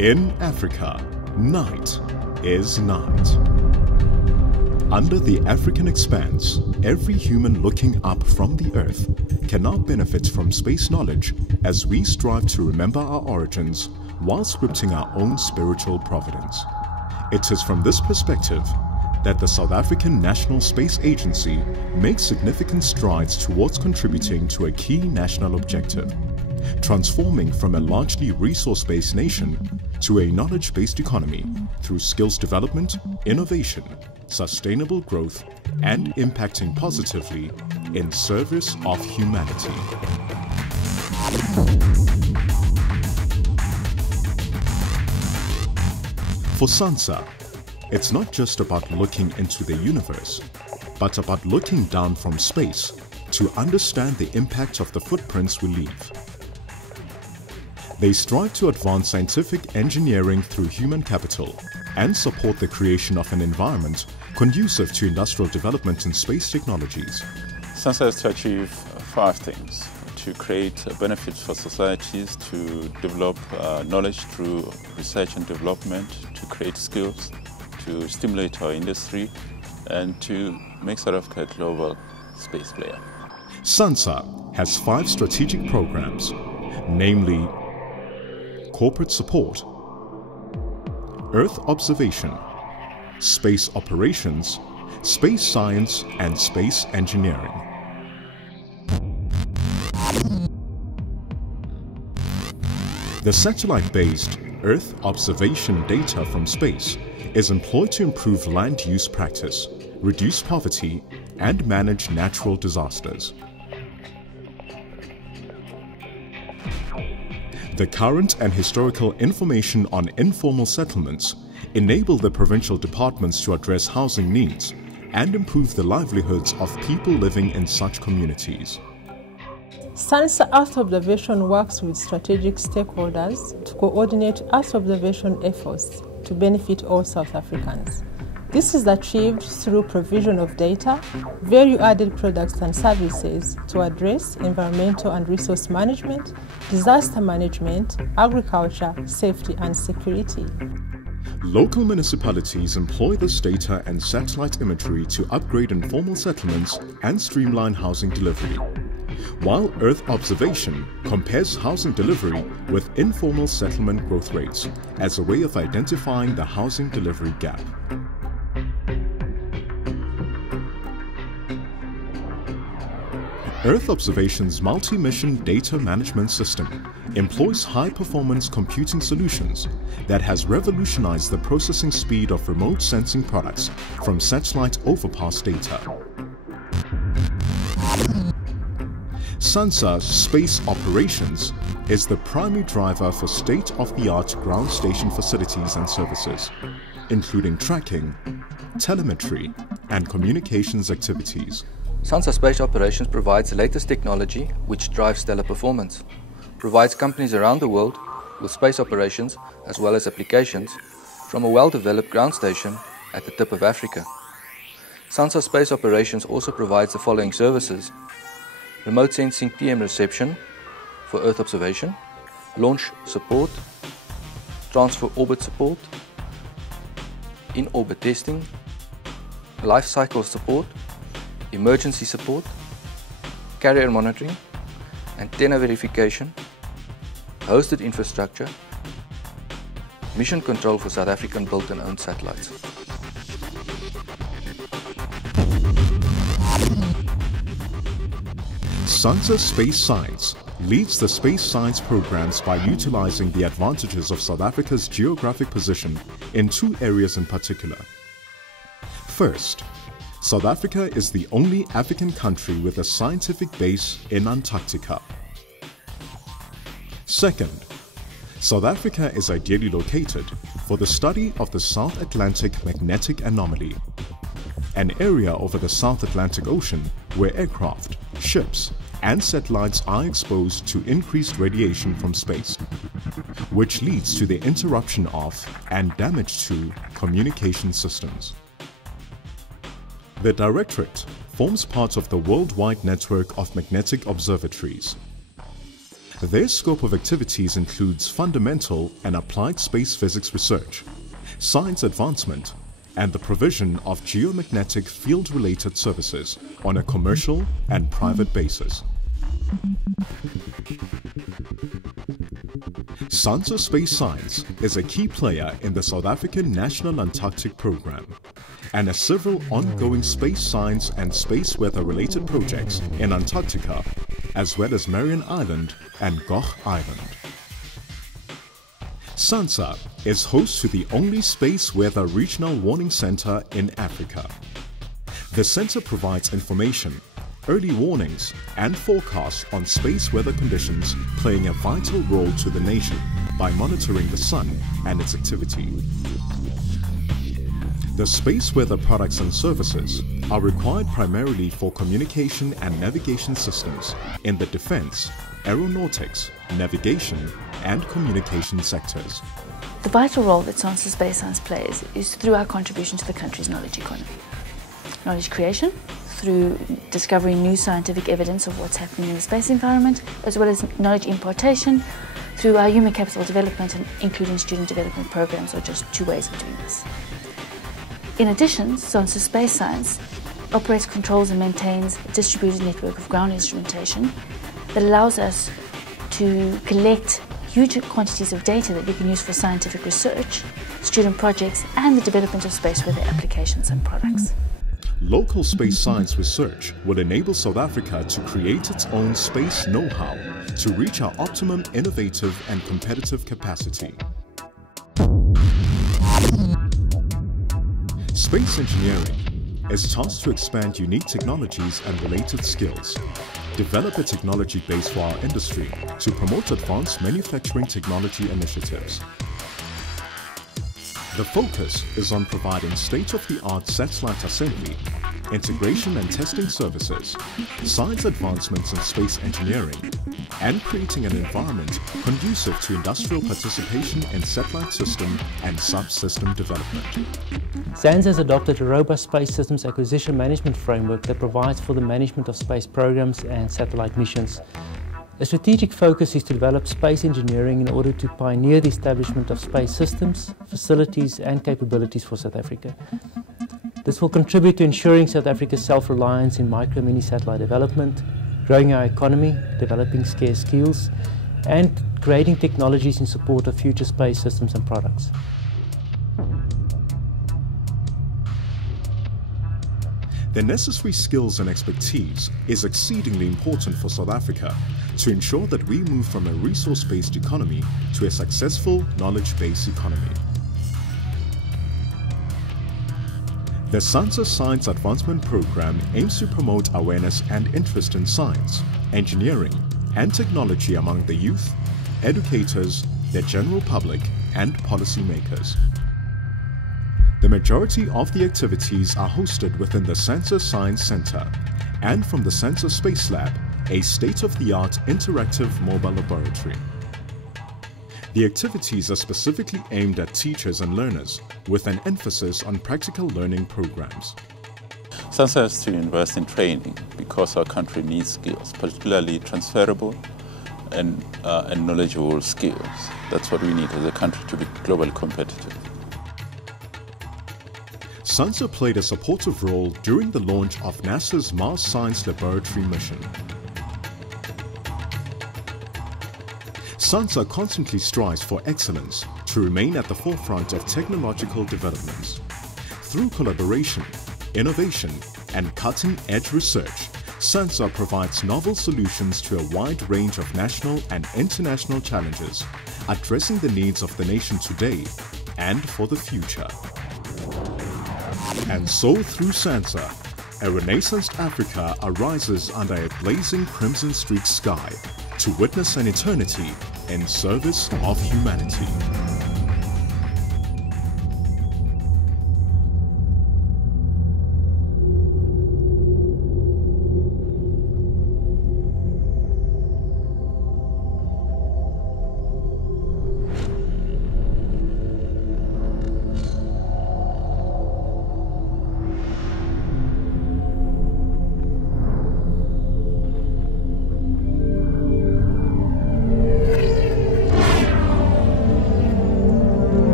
In Africa, night is night. Under the African expanse, every human looking up from the Earth can now benefit from space knowledge as we strive to remember our origins while scripting our own spiritual providence. It is from this perspective that the South African National Space Agency makes significant strides towards contributing to a key national objective, transforming from a largely resource-based nation to a knowledge-based economy through skills development, innovation, sustainable growth, and impacting positively in service of humanity. For SANSA, it's not just about looking into the universe, but about looking down from space to understand the impact of the footprints we leave. They strive to advance scientific engineering through human capital and support the creation of an environment conducive to industrial development in space technologies. SANSA is to achieve 5 things: to create benefits for societies, to develop knowledge through research and development, to create skills, to stimulate our industry, and to make South Africa a global space player. SANSA has 5 strategic programs, namely corporate support, Earth observation, space operations, space science, and space engineering. The satellite-based Earth observation data from space is employed to improve land use practice, reduce poverty, and manage natural disasters. The current and historical information on informal settlements enable the provincial departments to address housing needs and improve the livelihoods of people living in such communities. SANSA Earth Observation works with strategic stakeholders to coordinate Earth observation efforts to benefit all South Africans. This is achieved through provision of data, value-added products and services to address environmental and resource management, disaster management, agriculture, safety and security. Local municipalities employ this data and satellite imagery to upgrade informal settlements and streamline housing delivery, while Earth observation compares housing delivery with informal settlement growth rates as a way of identifying the housing delivery gap. Earth Observation's multi-mission data management system employs high-performance computing solutions that has revolutionized the processing speed of remote sensing products from satellite overpass data. SANSA's space operations is the primary driver for state-of-the-art ground station facilities and services, including tracking, telemetry, and communications activities. SANSA Space Operations provides the latest technology which drives stellar performance, provides companies around the world with space operations as well as applications from a well-developed ground station at the tip of Africa. SANSA Space Operations also provides the following services: remote sensing TM reception for Earth observation, launch support, transfer orbit support, in-orbit testing, life cycle support, emergency support, carrier monitoring, antenna verification, hosted infrastructure, mission control for South African built and owned satellites. SANSA Space Science leads the space science programs by utilizing the advantages of South Africa's geographic position in 2 areas in particular. First, South Africa is the only African country with a scientific base in Antarctica. Second, South Africa is ideally located for the study of the South Atlantic Magnetic Anomaly, an area over the South Atlantic Ocean where aircraft, ships, and satellites are exposed to increased radiation from space, which leads to the interruption of and damage to communication systems. The Directorate forms part of the worldwide network of magnetic observatories. Their scope of activities includes fundamental and applied space physics research, science advancement, and the provision of geomagnetic field-related services on a commercial and private basis. SANSA Space Science is a key player in the South African National Antarctic Program and has several ongoing space science and space weather-related projects in Antarctica, as well as Marion Island and Gough Island. SANSA is host to the only Space Weather Regional Warning Center in Africa. The center provides information, early warnings, and forecasts on space weather conditions, playing a vital role to the nation by monitoring the sun and its activity. The space weather products and services are required primarily for communication and navigation systems in the defense, aeronautics, navigation, and communication sectors. The vital role that SANSA Space Science plays is through our contribution to the country's knowledge economy. Knowledge creation, through discovering new scientific evidence of what's happening in the space environment, as well as knowledge impartation through our human capital development and including student development programs are just two ways of doing this. In addition, SANSA Space Science operates, controls and maintains a distributed network of ground instrumentation that allows us to collect huge quantities of data that we can use for scientific research, student projects and the development of space weather applications and products. Local space science research will enable South Africa to create its own space know-how to reach our optimum innovative and competitive capacity. Space engineering is tasked to expand unique technologies and related skills, develop a technology base for our industry to promote advanced manufacturing technology initiatives. The focus is on providing state-of-the-art satellite assembly, integration and testing services, science advancements in space engineering, and creating an environment conducive to industrial participation in satellite system and subsystem development. SANSA has adopted a robust space systems acquisition management framework that provides for the management of space programs and satellite missions. A strategic focus is to develop space engineering in order to pioneer the establishment of space systems, facilities and capabilities for South Africa. This will contribute to ensuring South Africa's self-reliance in micro-mini satellite development, growing our economy, developing scarce skills, and creating technologies in support of future space systems and products. The necessary skills and expertise is exceedingly important for South Africa to ensure that we move from a resource-based economy to a successful knowledge-based economy. The SANSA Science Advancement Program aims to promote awareness and interest in science, engineering, and technology among the youth, educators, the general public, and policymakers. The majority of the activities are hosted within the SANSA Science Center and from the SANSA Space Lab, a state-of-the-art interactive mobile laboratory. The activities are specifically aimed at teachers and learners with an emphasis on practical learning programs. SANSA has to invest in training because our country needs skills, particularly transferable and knowledgeable skills. That's what we need as a country to be globally competitive. SANSA played a supportive role during the launch of NASA's Mars Science Laboratory mission. SANSA constantly strives for excellence to remain at the forefront of technological developments. Through collaboration, innovation, and cutting-edge research, SANSA provides novel solutions to a wide range of national and international challenges, addressing the needs of the nation today and for the future. And so through SANSA, a renaissanced Africa arises under a blazing crimson streaked sky to witness an eternity in service of humanity.